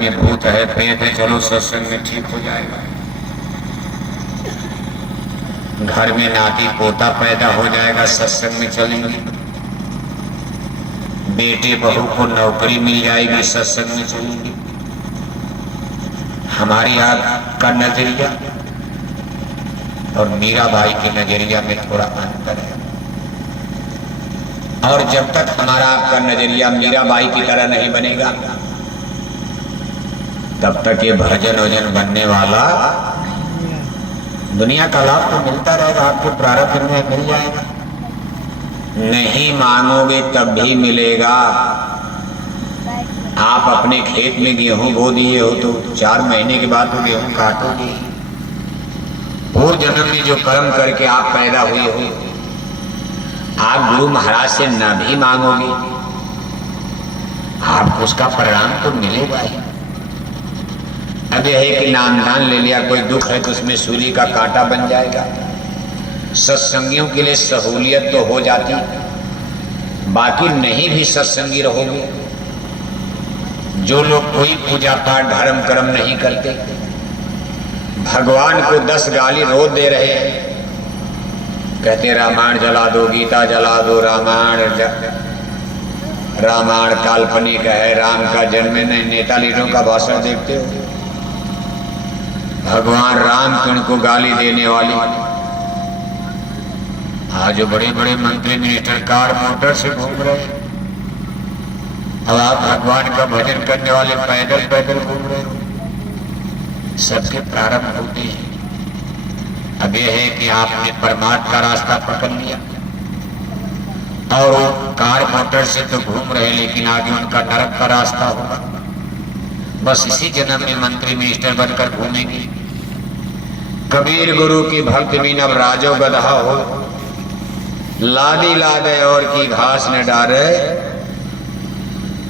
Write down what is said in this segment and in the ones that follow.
में भूत है, प्रेत है, चलो सत्संग में ठीक हो जाएगा। घर में नाती पोता पैदा हो जाएगा, सत्संग में चलेंगे। बेटे बहू को नौकरी मिल जाएगी, सत्संग में चलेंगे। हमारी आपका नजरिया और मीराबाई के नजरिया में थोड़ा अंतर है। और जब तक हमारा आपका नजरिया मीराबाई की तरह नहीं बनेगा, तब तक ये भजन वजन बनने वाला। दुनिया का लाभ तो मिलता रहेगा, आपके प्रारब्ध में मिल जाएगा। नहीं मांगोगे तब भी मिलेगा। आप अपने खेत में गेहूं बो दिए हो तो 4 महीने के बाद तो गेहूं काटोगे। पूर्व जन्म में जो कर्म करके आप पैदा हुए हो, आप गुरु महाराज से न भी मांगोगे, आपको उसका परिणाम तो मिलेगा ही। अब यह है कि नामदान ले लिया, कोई दुख है तो उसमें सूली का कांटा बन जाएगा। सत्संगियों के लिए सहूलियत तो हो जाती, बाकी नहीं भी सत्संगी रहोगे। जो लोग कोई पूजा पाठ धर्म कर्म नहीं करते, भगवान को 10 गाली रोज दे रहे हैं, कहते रामायण जला दो, गीता जला दो, रामायण काल्पनिक है, राम का जन्म नहीं। नेता लीडरों का भाषण देखते हो, भगवान राम को गाली देने वाली। आज जो बड़े बड़े मंत्री मिनिस्टर कार मोटर से घूम रहे हैं, अब आप भगवान का भजन करने वाले पैदल पैदल घूम रहे हो। सबके प्रारंभ होते हैं। अब यह है कि आपने परमार्थ का रास्ता पकड़ लिया और वो कार मोटर से तो घूम रहे, लेकिन आगे उनका नरक का रास्ता होगा। बस इसी जन्म में मंत्री मिनिस्टर बनकर घूमेंगे। कबीर गुरु की भक्ति बिन अब राजो गधा हो, लादी लादे और की घास न डारे।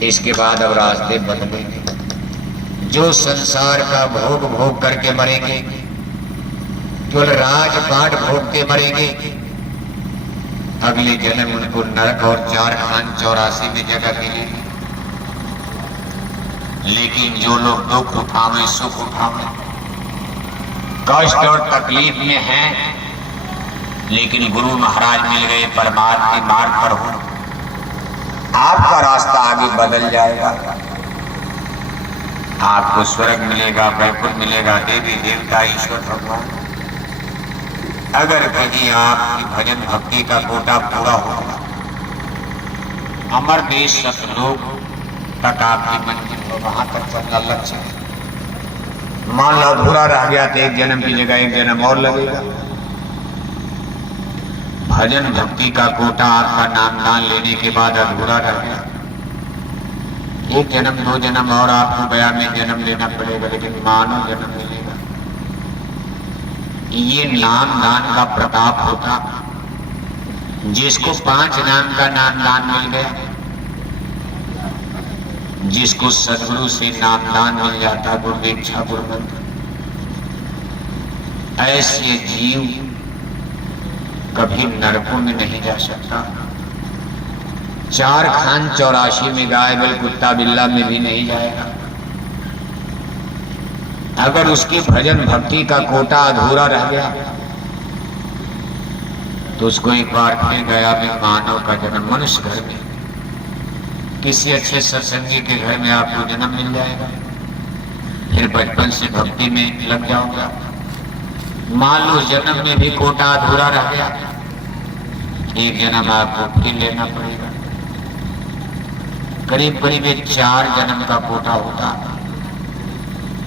इसके बाद अब रास्ते बदलेंगे। जो संसार का भोग भोग करके मरेंगे, केवल राजपाट भोगते मरेंगे, अगले जन्म उनको नरक और 4 खान 84 में जगह मिलेगी। लेकिन जो लोग दुख उठावे, सुख उठावे, कष्ट और तकलीफ में हैं, लेकिन गुरु महाराज मिल गए, परमार्थ के मार्ग पर हो, आपका रास्ता आगे बदल जाएगा। आपको स्वर्ग मिलेगा, वैकुंठ मिलेगा, देवी देवता ईश्वर भगवान। अगर कहीं आपकी भजन भक्ति का कोटा पूरा होगा, अमर देश सतलोक तक आपकी मंजिल हो, वहां तक चलना लक्ष्य है। मान लो अधूरा रह गया तो 1 जन्म की जगह 1 जन्म और लगेगा। भजन भक्ति का कोटा आपका नामदान लेने के बाद अधूरा रह गया, 1 जन्म 2 जन्म और आपको गया में जन्म लेना पड़ेगा, लेकिन मानव जन्म मिलेगा। ये नामदान का प्रताप होता। जिसको 5 नाम का नामदान मिल गया, जिसको सदगुरु से नामदान मिल जाता, गुरु दीक्षा गुरु मंत्र, ऐसे जीव कभी नरकों में नहीं जा सकता। 4 खान 84 में गाय बैल कुत्ता बिल्ला में भी नहीं जाएगा। अगर उसके भजन भक्ति का कोटा अधूरा रह गया, तो उसको एक बार फिर गया में मानव का जन्म, मनुष्य घर में, किसी अच्छे सत्संगी के घर में आपको जन्म मिल जाएगा। फिर बचपन से भक्ति में लग जाऊंगा। मान लो जन्म में भी कोटा अधूरा रह गया, 1 जन्म आपको फिर लेना पड़ेगा। करीब करीब 4 जन्म का कोटा होता।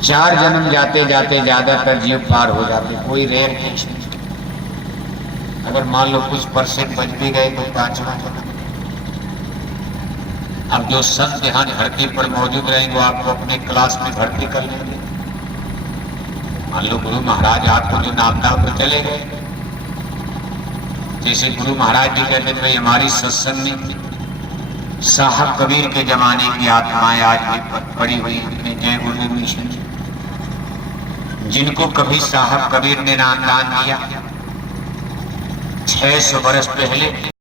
4 जन्म जाते जाते ज्यादातर जीव पार हो जाते, कोई रेयर केस नहीं। अगर मान लो कुछ % बच भी गए तो 5वां जन्म। अब जो संत यहाँ धरती पर मौजूद रहेंगे, आपको अपने क्लास में भर्ती कर लेंगे। मान लो गुरु महाराज आपको जो नामदान पर चले गए, जैसे गुरु महाराज जी कहते थे, हमारी सत्संग में साहब कबीर के जमाने की आत्माएं आज भी पड़ी हुई हैं। जय गुरु मिशन, जिनको कभी साहब कबीर ने नामदान दिया 600 वर्ष पहले,